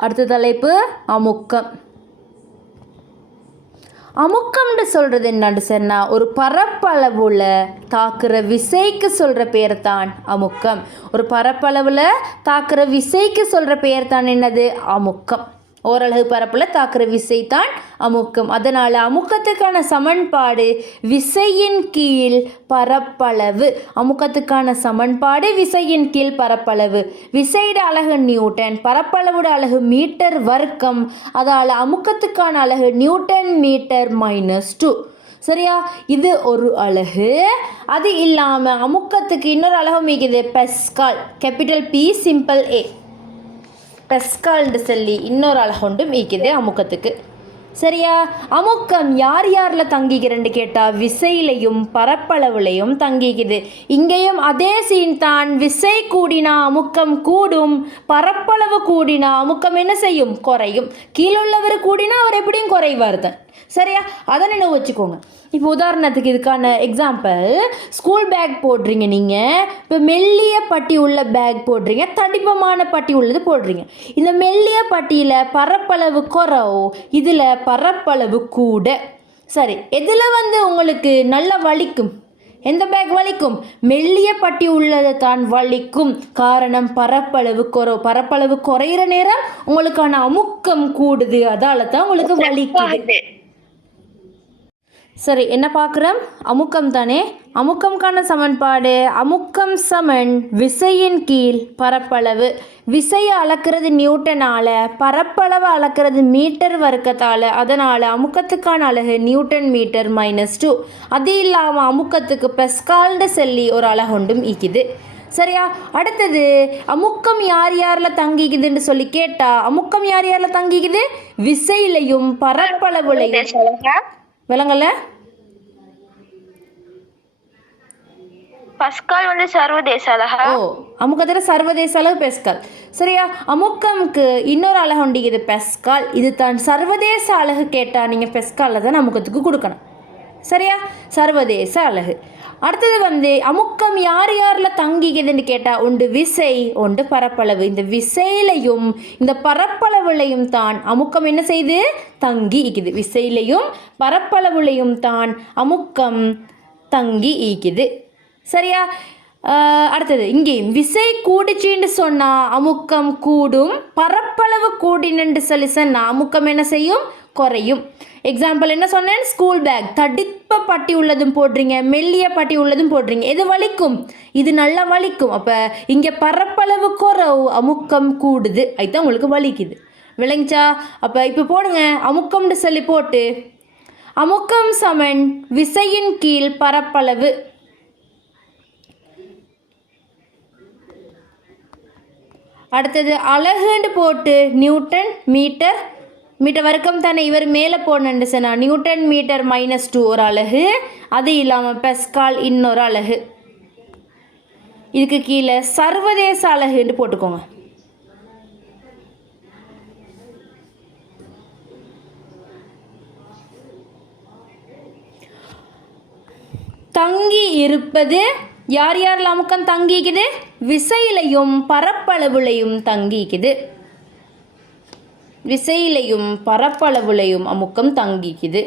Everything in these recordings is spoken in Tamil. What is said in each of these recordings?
அடுத்த தலைப்பு அமுக்கம். அமுக்கம்னு சொல்கிறது என்னன்னு சொன்னால் ஒரு பரப்பளவில் தாக்குற விசைக்கு சொல்கிற பேர் தான் அமுக்கம். ஒரு பரப்பளவில் தாக்குற விசைக்கு சொல்கிற பேர் தான் என்னது அமுக்கம். ஓரளவு பரப்பில் தாக்குற விசை தான் அமுக்கம். அதனால் அமுக்கத்துக்கான சமன்பாடு விசையின் கீழ் பரப்பளவு. அமுக்கத்துக்கான சமன்பாடு விசையின் கீழ் பரப்பளவு. விசையோட அலகு நியூட்டன், பரப்பளவோட அலகு மீட்டர் வர்க்கம். அதால் அமுக்கத்துக்கான அலகு நியூட்டன் மீட்டர் -2. சரியா? இது ஒரு அலகு. அது இல்லாமல் அமுக்கத்துக்கு இன்னொரு அலகு மிகுது pascal. Capital P simple A. பெஸ்கால்னு சொல்லி இன்னொரு அலகுண்டு மீக்குது அமுக்கத்துக்கு. சரியா? அமுக்கம் யார் யாரில் தங்கிக்கிறேன்னு கேட்டால் விசையிலையும் பரப்பளவுலையும் தங்கிக்குது. இங்கேயும் அதே சீன் தான். விசை கூடினா அமுக்கம் கூடும், பரப்பளவு கூடினா அமுக்கம் என்ன செய்யும்? குறையும். கீழுள்ளவர் கூடினா அவர் எப்படியும் குறைவார் தான். சரியா? அதை நினைவு வச்சுக்கோங்க. இப்போ உதாரணத்துக்கு இதுக்கான எக்ஸாம்பிள், ஸ்கூல் பேக் போடுறீங்க நீங்கள். இப்போ மெல்லிய பட்டி உள்ள பேக் போடுறீங்க, தடிப்பமான பட்டி உள்ளது போடுறீங்க. இந்த மெல்லிய பட்டியில் பரப்பளவு குறவு, இதில் பரப்பளவு கூட. சரி, எதில் உங்களுக்கு நல்லா வலிக்கும்? எந்த பேக் வலிக்கும்? மெல்லிய பட்டி உள்ளதை தான் வலிக்கும். காரணம் பரப்பளவு குறவு. பரப்பளவு குறையிற நேரம் உங்களுக்கான அமுக்கம் கூடுது, அதால தான் உங்களுக்கு வலிக்குது. சரி, என்ன பார்க்குறோம்? அமுக்கம் தானே. அமுக்கம்கான சமன்பாடு அமுக்கம் சமன் விசையின் கீழ் பரப்பளவு. விசையை அளக்கிறது நியூட்டனால், பரப்பளவை அளக்கிறது மீட்டர் வர்க்கத்தால். அதனால் அமுக்கத்துக்கான அலகு நியூட்டன் மீட்டர் -2. அது இல்லாமல் அமுக்கத்துக்கு பெஸ்கால்னு சொல்லி ஒரு அலகுண்டும் ஈக்குது. சரியா? அடுத்தது அமுக்கம் யார் யாரில் தங்கிக்குதுன்னு சொல்லி கேட்டால், அமுக்கம் யார் யாரில் தங்கிக்குது? விசையிலையும் பரப்பளவுலையும். விளங்கல? பஸ்கால் சர்வதேச அலகு. அமுக்கத்தில் சர்வதேச அலகு பெஸ்கால். சரியா? அமுக்கம்க்கு இன்னொரு அலகு உண்டிக்குது பெஸ்கால். இது தான் சர்வதேச அலகு. கேட்டால் நீங்கள் பெஸ்காலில் தான் அமுக்கத்துக்கு கொடுக்கணும். சரியா? சர்வதேச அலகு. அடுத்தது அமுக்கம் யார் யாரில் தங்கிக்குதுன்னு கேட்டால், ஒன்று விசை, ஒன்று பரப்பளவு. இந்த விசையிலையும் இந்த பரப்பளவுலையும் தான் அமுக்கம் என்ன செய்து தங்கி ஈக்குது. விசையிலையும் பரப்பளவுலையும் தான் அமுக்கம் தங்கி ஈக்குது. சரியா? அடுத்தது இங்கேயும் விசை கூடிச்சின்னு சொன்னால் அமுக்கம் கூடும், பரப்பளவு கூடினு சொல்லி சொன்னால் அமுக்கம் என்ன செய்யும்? குறையும். எக்ஸாம்பிள் என்ன சொன்னேன்? ஸ்கூல் பேக் தடிப்ப பட்டி உள்ளதும் போடுறீங்க, மெல்லிய பட்டி உள்ளதும் போடுறீங்க. எது வலிக்கும்? இது நல்லா வலிக்கும். அப்போ இங்கே பரப்பளவு குறவு, அமுக்கம் கூடுது, அதுதான் உங்களுக்கு வலிக்குது. விளங்கிச்சா? அப்போ இப்போ போடுங்க, அமுக்கம்னு சொல்லி போட்டு அமுக்கம் சமன் விசையின் கீழ் பரப்பளவு. அடுத்தது அலகுன்னு போட்டு நியூட்டன் மீட்டர். மீட்டர் வர்க்கம் தானே, இவர் மேலே போடணுன்னு சொன்னால் நியூட்டன் மீட்டர் -2 ஒரு அலகு. அது இல்லாமல் பெஸ்கால் இன்னொரு அலகு. இதுக்கு கீழே சர்வதேச அலகுன்னு போட்டுக்கோங்க. தங்கி இருப்பது யார் யாரில் அமுக்கம் தங்கிக்குது? விசையிலையும் பரப்பளவுலையும் தங்கிக்குது. விசையிலையும் பரப்பளவுலையும் அமுக்கம் தங்கிக்குது.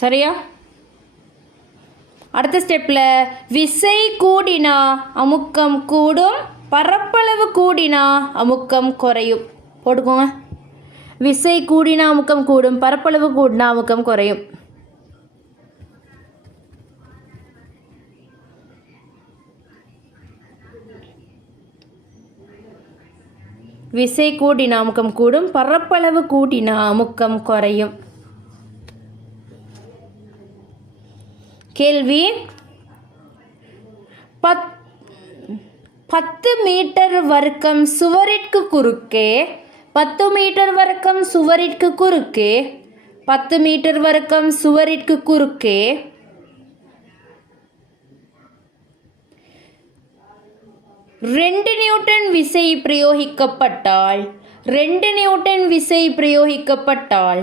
சரியா? அடுத்த ஸ்டெப்பில் விசை கூடினா அமுக்கம் கூடும், பரப்பளவு கூடினா அமுக்கம் குறையும். போட்டுக்கோங்க. விசை கூடினா அமுக்கம் கூடும், பரப்பளவு கூடினா அமுக்கம் குறையும். விசை கூடினா அமுக்கம் கூடும், பரப்பளவு கூடினா அமுக்கம் குறையும். கேள்வி, 10 மீட்டர் வர்க்கம் சுவரிற்கு குறுக்கே 10 மீட்டர் வர்க்கம் சுவரிற்கு குறுக்கே 10 மீட்டர் வர்க்கம் சுவரிற்கு குறுக்கே 2 நியூட்டன் விசை பிரயோகிக்கப்பட்டால் 2 நியூட்டன் விசை பிரயோகிக்கப்பட்டால்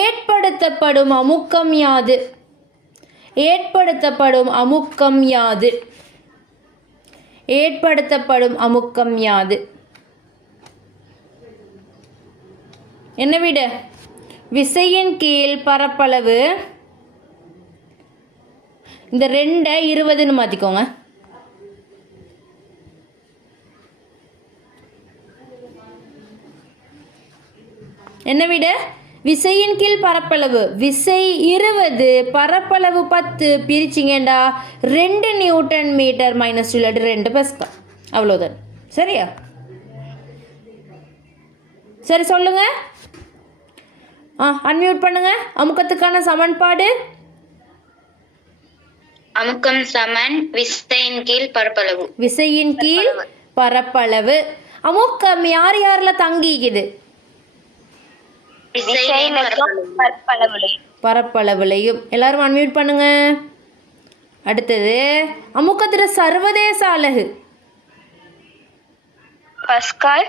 ஏற்படுத்தப்படும் அமுக்கம் யாது? ஏற்படுத்தப்படும் அமுக்கம் யாது? ஏற்படுத்தப்படும் அமுக்கம் யாது? என்ன விட? விசையின் கீழ் பரப்பளவு, இந்த 2 20ன்னு மாற்றிக்கோங்க. என்ன விட? விசையின் கீழ் பரப்பளவு, விசை 20 பரப்பளவு 10 பிரிச்சிங்கண்டா 2 நியூட்டன் மீட்டர் மைனஸ் 2 பெஸ்கா. அவ்வளோதான். சரியா? சரி சொல்லுங்க. அன்மியூட் பண்ணுங்க. அமுக்கத்துக்கான சமன்பாடு அமுக்கம் சமன் விசையின் கீழ் பரப்பளவு. விசையின் கீழ் பரப்பளவு. அமுக்கம் யார் யாரில் தங்கிக்குது? பரப்பளவுலையும். எல்லாரும் அன்மியூட் பண்ணுங்க. அடுத்தது அமுக்கத்திட சர்வதேச அலகு பஸ்கால்.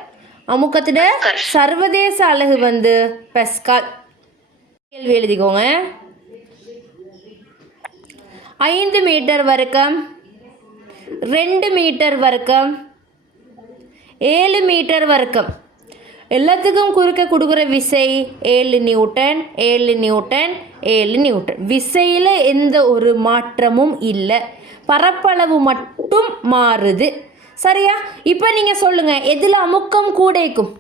அமுக்கத்திட சர்வதேச அலகு வந்து பெஸ்கால். கேள்வி எழுதிக்கோங்க. 5 மீட்டர் வர்க்கம், 2 மீட்டர் வர்க்கம், 7 மீட்டர் வர்க்கம் எல்லாத்துக்கும் குறுக்க கொடுக்குற விசை 7 நியூட்டன் 7 நியூட்டன் 7 நியூட்டன். விசையில் எந்த ஒரு மாற்றமும் இல்லை, பரப்பளவு மட்டும் மாறுது. சரியா? இப்போ நீங்கள் சொல்லுங்கள், எதில் அமுக்கம் கூடைக்கும்?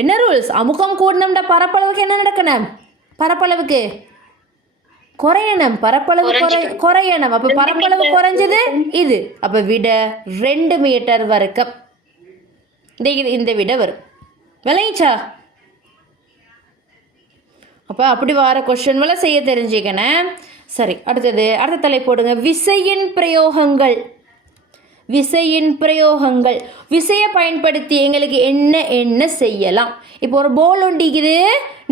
என்ன ரூல்ஸ்? அமுக்கம் கூடணும்டா பரப்பளவுக்கு என்ன நடக்கணும்? பரப்பளவுக்கு குறையணும். பரப்பளவு குறையணும். அப்போ பரப்பளவு குறைஞ்சது இது. அப்போ விட 2 மீட்டர் வர்க்கம். இந்த விட வரும். விளங்கிச்சா? அப்போ அப்படி வர கொஸ்டின் மேலே செய்ய தெரிஞ்சுக்கணும். சரி, அடுத்த தலை போடுங்க. விசையின் பிரயோகங்கள். விசையின் பிரயோகங்கள். விசையை பயன்படுத்தி எங்களுக்கு என்ன செய்யலாம்? இப்போ ஒரு போல் ஒண்டிக்குது,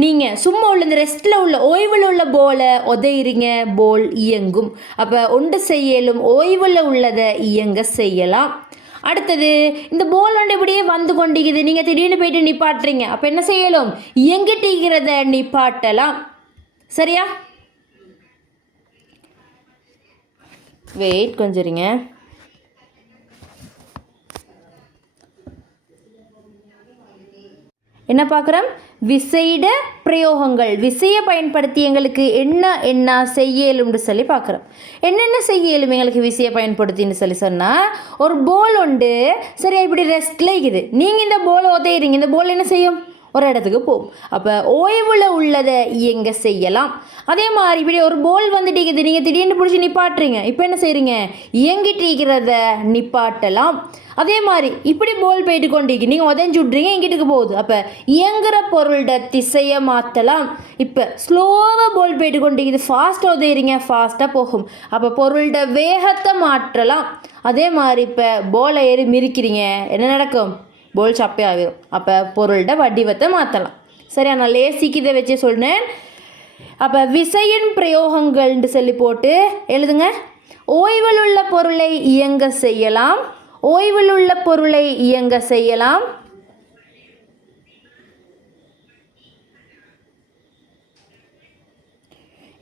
நீங்கள் சும்மா உள்ள இந்த ரெஸ்ட்டில் உள்ள ஓய்வில் உள்ள போலை உதையிறீங்க, போல் இயங்கும். அப்போ ஒன்று செய்யலும் ஓய்வில் உள்ளதை இயங்க செய்யலாம். அடுத்தது இந்த போல் ஒன்று இப்படியே வந்து கொண்டிக்குது, நீங்கள் திடீர்னு போயிட்டு நிப்பாட்டுறீங்க. அப்போ என்ன செய்யலும்? இயங்கிட்டிக்கிறத நிப்பாட்டலாம். சரியா? வெயிட் கொஞ்சம் இருங்க. என்ன பார்க்குறோம்? விசையிட பிரயோகங்கள். விசையை பயன்படுத்தி எங்களுக்கு என்ன செய்யலும்னு சொல்லி பார்க்குறோம். என்னென்ன செய்யலும் எங்களுக்கு விசையை பயன்படுத்தின்னு சொல்லி சொன்னால், ஒரு போல் உண்டு, சரியா இப்படி ரெஸ்ட்டில் இருக்குது. நீங்கள் இந்த போலை உதையிறீங்க, இந்த போல் என்ன செய்யும்? ஒரு இடத்துக்கு போகும். அப்போ ஓய்வில் உள்ளதை இயங்க செய்யலாம். அதே மாதிரி இப்படி ஒரு போல் வந்துட்டு இருக்குது, நீங்கள் திடீர்னு பிடிச்சி நிப்பாட்டுறீங்க. இப்போ என்ன செய்கிறீங்க? இயங்கிட்டு இருக்கிறத நிப்பாட்டலாம். அதே மாதிரி இப்படி போல் போயிட்டு கொண்டிருக்கு, நீங்கள் உதஞ்சு விட்றீங்க, எங்கிட்டுக்கு போகுது. அப்போ இயங்குற பொருளோட திசையை மாற்றலாம். இப்போ ஸ்லோவாக போல் போயிட்டு கொண்டிருக்குது, ஃபாஸ்ட்டாக உதயிறீங்க, ஃபாஸ்ட்டாக போகும். அப்போ பொருளோட வேகத்தை மாற்றலாம். அதே மாதிரி இப்போ போலை ஏறி மிரிக்கிறீங்க, என்ன நடக்கும்? போல் சப்பே ஆகிரும். அப்போ பொருளோட வடிவத்தை மாற்றலாம். சரியா? நான் லேசிக்கு இதை வச்சு சொன்னேன். அப்போ விசையின் பிரயோகங்கள்னு சொல்லி போட்டு எழுதுங்க. ஓய்வில் உள்ள பொருளை இயங்க செய்யலாம். ஓய்வில் உள்ள பொருளை இயங்க செய்யலாம்.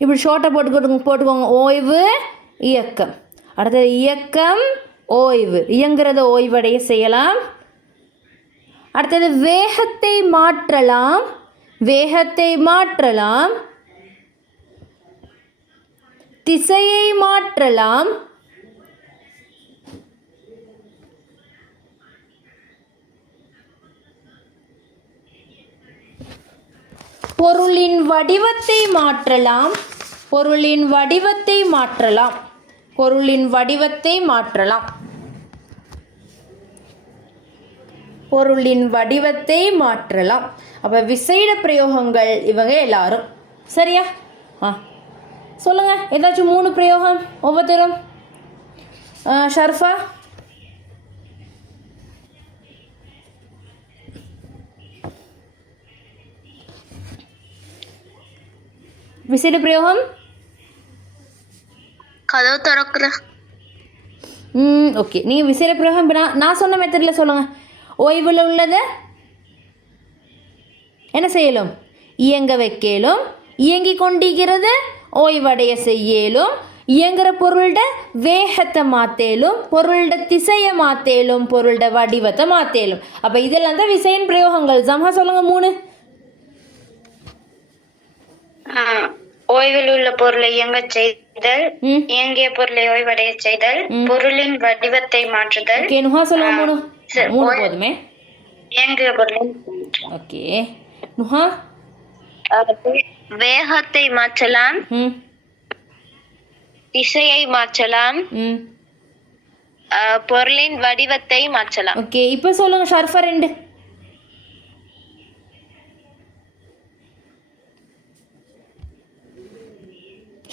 இப்படி ஷார்ட்டாக போட்டுக்கோங்க. ஓய்வு, இயக்கம். அடுத்தது இயக்கம், ஓய்வு. இயங்குறத ஓய்வடைய செய்யலாம். அடுத்தது வேகத்தை மாற்றலாம். வேகத்தை மாற்றலாம். திசையை மாற்றலாம். பொருளின் வடிவத்தை மாற்றலாம். பொருளின் வடிவத்தை மாற்றலாம். பொருளின் வடிவத்தை மாற்றலாம். பொருளின் வடிவத்தை மாற்றலாம். அப்போ விசையிட பிரயோகங்கள் இவங்க எல்லாரும். சரியா? சொல்லுங்க, ஏதாச்சும் 3 பிரயோகம் ஒவ்வொருத்தரும். ஷர்ஃபா? விசேட பிரயோகம் கதவு திறக்கிற. ஓகே, நீங்கள் விசேட பிரயோகம் இப்போ நான் சொன்ன மெத்தடில் சொல்லுங்கள். ஓய்வில் உள்ளதை என்ன செய்யலும்? இயங்க வைக்கலும். இயங்கி கொண்டிருக்கிறது ஓய்வடைய செய்யலும். இயங்குற பொருள்ட வேகத்தை மாற்றலும், பொருள்ட திசையை மாற்றலும், பொருள்ட வடிவத்தை மாற்றலும். அப்போ இதெல்லாம் தான் விசையின் பிரயோகங்கள். ஜம்ஹா சொல்லுங்க 3. ஓய்வில் உள்ள பொருளை இயங்க செய்தல், இயங்கிய பொருளை ஓய்வடைய செய்தல், பொருளின் வடிவத்தை மாற்றுதல். ஓகே, நுஹா சொல்லுங்க 3 போதுமே. இயங்கிய பொருளை ஓகே நுஹா. வேகத்தை மாற்றலாம், திசையை மாற்றலாம், பொருளின் வடிவத்தை மாற்றலாம். ஓகே, இப்போ சொல்லுங்க ஷர்ஃபா 2.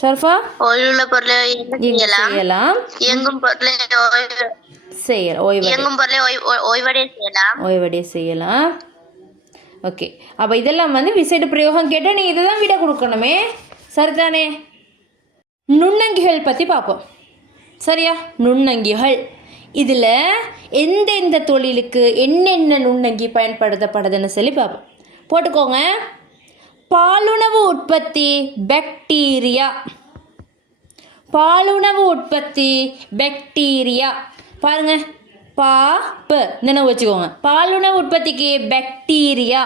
ஷர்ஃபா ஓய்வுள்ள பொருளை செய்யலாம், இயங்கும் பொருளை ஓய்வடைய செய்யலாம், ஓய்வடைய செய்யலாம். ஓகே, அப்போ இதெல்லாம் வந்து விசேட பிரயோகம் கேட்டால் நீங்கள் இதை தான் விட கொடுக்கணுமே, சரிதானே? நுண்ணங்கிகள் பற்றி பார்ப்போம். சரியா? நுண்ணங்கிகள் இதில் எந்தெந்த தொழிலுக்கு என்னென்ன நுண்ணங்கி பயன்படுத்தப்படுதுன்னு சொல்லி பார்ப்போம். போட்டுக்கோங்க. பாலுணவு உற்பத்தி பாக்டீரியா. பாலுணவு உற்பத்தி பாக்டீரியா. பாருங்க, நினைவு வச்சுக்கோங்க. பாலுணவு உற்பத்திக்கு பாக்டீரியா.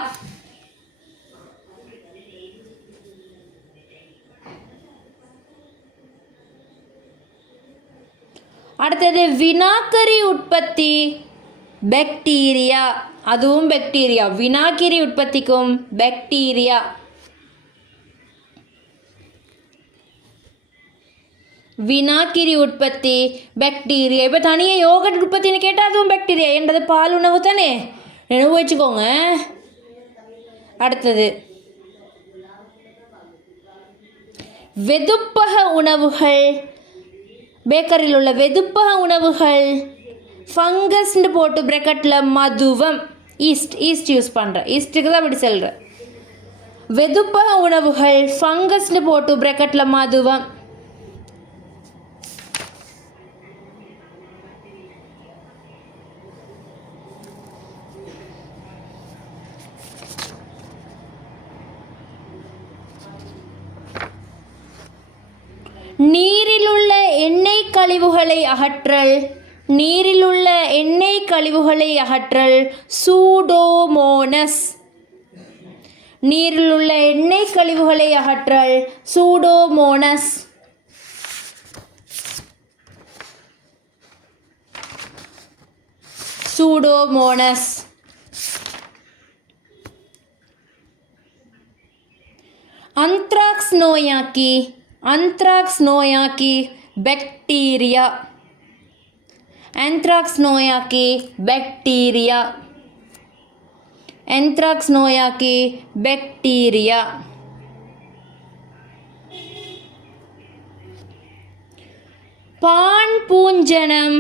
அடுத்தது வினாக்கரி உற்பத்தி பாக்டீரியா. அதுவும் பாக்டீரியா. வினாக்கிரி உற்பத்திக்கும் பாக்டீரியா. வினாக்கிரி உற்பத்தி பாக்டீரியா. இப்போ தனியாக யோகட் உற்பத்தின்னு கேட்டால் அதுவும் பாக்டீரியா. என்றது பால் உணவு தானே, நினைவு வச்சுக்கோங்க. அடுத்தது வெதுப்பக உணவுகள். பேக்கரியில் உள்ள வெதுப்பக உணவுகள் ஃபங்கஸ்ன்னு போட்டு ப்ரெக்கெட்டில் மதுவம். ஈஸ்ட் யூஸ் பண்ணுறேன். ஈஸ்ட்டுக்கு தான் அப்படி சொல்கிறேன். வெதுப்பக உணவுகள் ஃபங்கஸ்ன்னு போட்டு ப்ரெக்கெட்டில் மதுவம். நீரிலுள்ள எண்ணெய் கழிவுகளை அகற்றல். நீரிலுள்ள எண்ணெய் கழிவுகளை அகற்றல் சூடோமோனஸ். நீரிலுள்ள எண்ணெய் கழிவுகளை அகற்றல் சூடோமோனஸ். சூடோமோனஸ். அந்த்ராக்ஸ் நோயாக்கி. அந்த்ராக்ஸ் நோயாக்கி பாக்டீரியா. ஆந்த்ராக்ஸ் நோயாக்கி பாக்டீரியா. ஆந்த்ராக்ஸ் நோயாக்கி பாக்டீரியா. பான் பூஞ்சனம்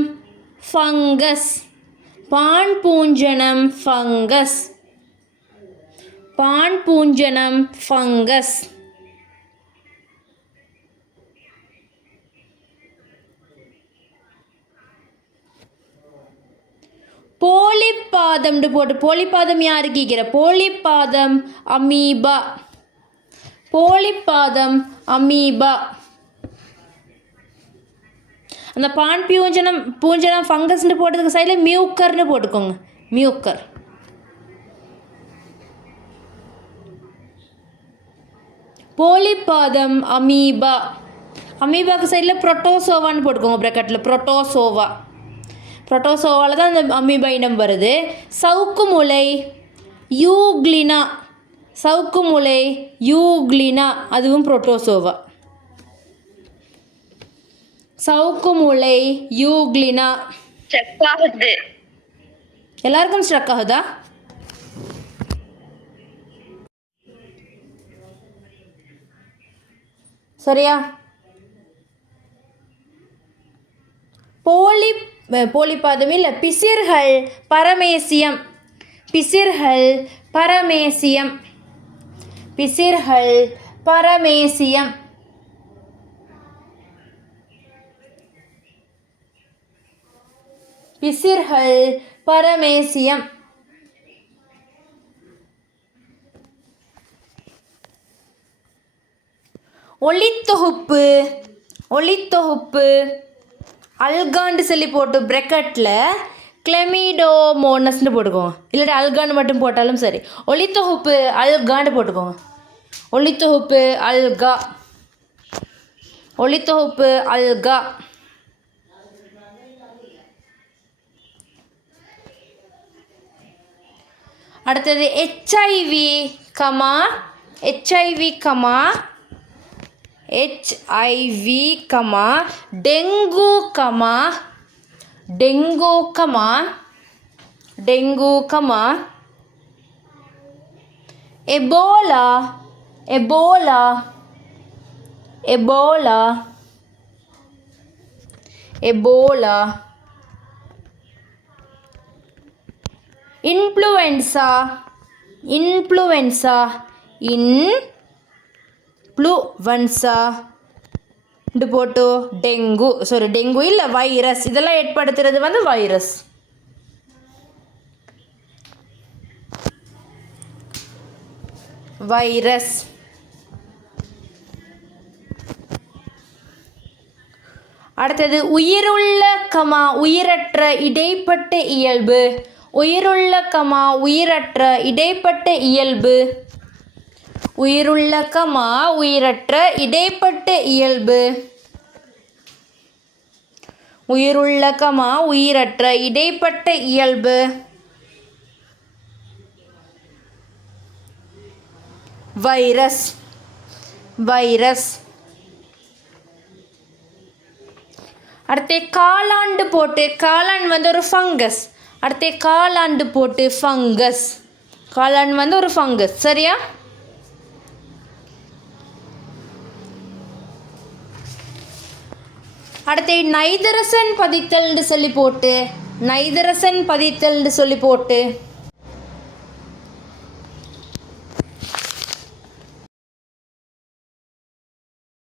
ஃபங்கஸ். பான் பூஞ்சனம் ஃபங்கஸ். பான் பூஞ்சனம் ஃபங்கஸ். போலிப்பாதம்னு போட்டு, போலிப்பாதம் யாருக்கு கேட்கிற? போலிப்பாதம் அமீபா. போலிப்பாதம் அமீபா. அந்த பான் பூஞ்சனம் ஃபங்கஸ்ன்னு போட்டதுக்கு சைடில் மியூக்கர்னு போட்டுக்கோங்க. மியூக்கர். போலிப்பாதம் அமீபா. அமீபாக்கு சைடில் புரோட்டோசோவான்னு போட்டுக்கோங்க ப்ரெக்கெட்டில். புரோட்டோசோவா. புரோட்டோசோவாவில் தான் அந்த அமீபா இனம் வருது. சவுக்கு முளை யூக்ளினா. சவுக்கு முளை யூக்ளினா அதுவும் புரோட்டோசோவா. சவுக்கு முளை யூக்ளினா. எல்லாருக்கும் ஸ்ட்ரக் ஆகுதா? சரியா? போலிப்பாதம் இல்லை, பிசிர்கள் பரமேசியம். பிசிர்கள் பரமேசியம். பிசிர்கள் பரமேசியம். பிசிர்கள் பரமேசியம். ஒளித்தொகுப்பு ஒளித்தொகுப்பு அல்கான்னு சொல்லி போட்டு ப்ரெக்கெட்டில் கிளெமிடோமோனஸ்னு போட்டுக்கோங்க. இல்லாட்டி அல்கான்னு மட்டும் போட்டாலும் சரி. ஒளித்தொகுப்பு அல்கான்னு போட்டுக்கோங்க. ஒளித்தொகுப்பு அல்கா. ஒளித்தொகுப்பு அல்கா. அடுத்தது HIV comma HIV comma HIV comma dengue comma dengue comma dengue comma Ebola Ebola Ebola Ebola influenza influenza influenza போட்டு டெங்கு டெங்கு இல்லை வைரஸ். இதெல்லாம் ஏற்படுத்துறது வந்து வைரஸ். வைரஸ். அடுத்தது உயிருள்ள கமா உயிரற்ற இடைப்பட்ட இயல்பு. உயிருள்ள கமா உயிரற்ற இடைப்பட்ட இயல்பு. உயிருள்ள கமா உயிரற்ற இடைப்பட்ட இயல்பு. உயிருள்ள கமா உயிரற்ற இடைப்பட்ட இயல்பு. வைரஸ். வைரஸ். அடுத்து காலாண்டு போட்டு காளான் வந்து ஒரு ஃபங்கஸ். அடுத்து காலாண்டு போட்டு ஃபங்கஸ். காளான் வந்து ஒரு ஃபங்கஸ். சரியா? அடுத்து நைதரசன் பதித்தல்னு சொல்லி போட்டு நைதரசன் பதித்தல்னு சொல்லி போட்டு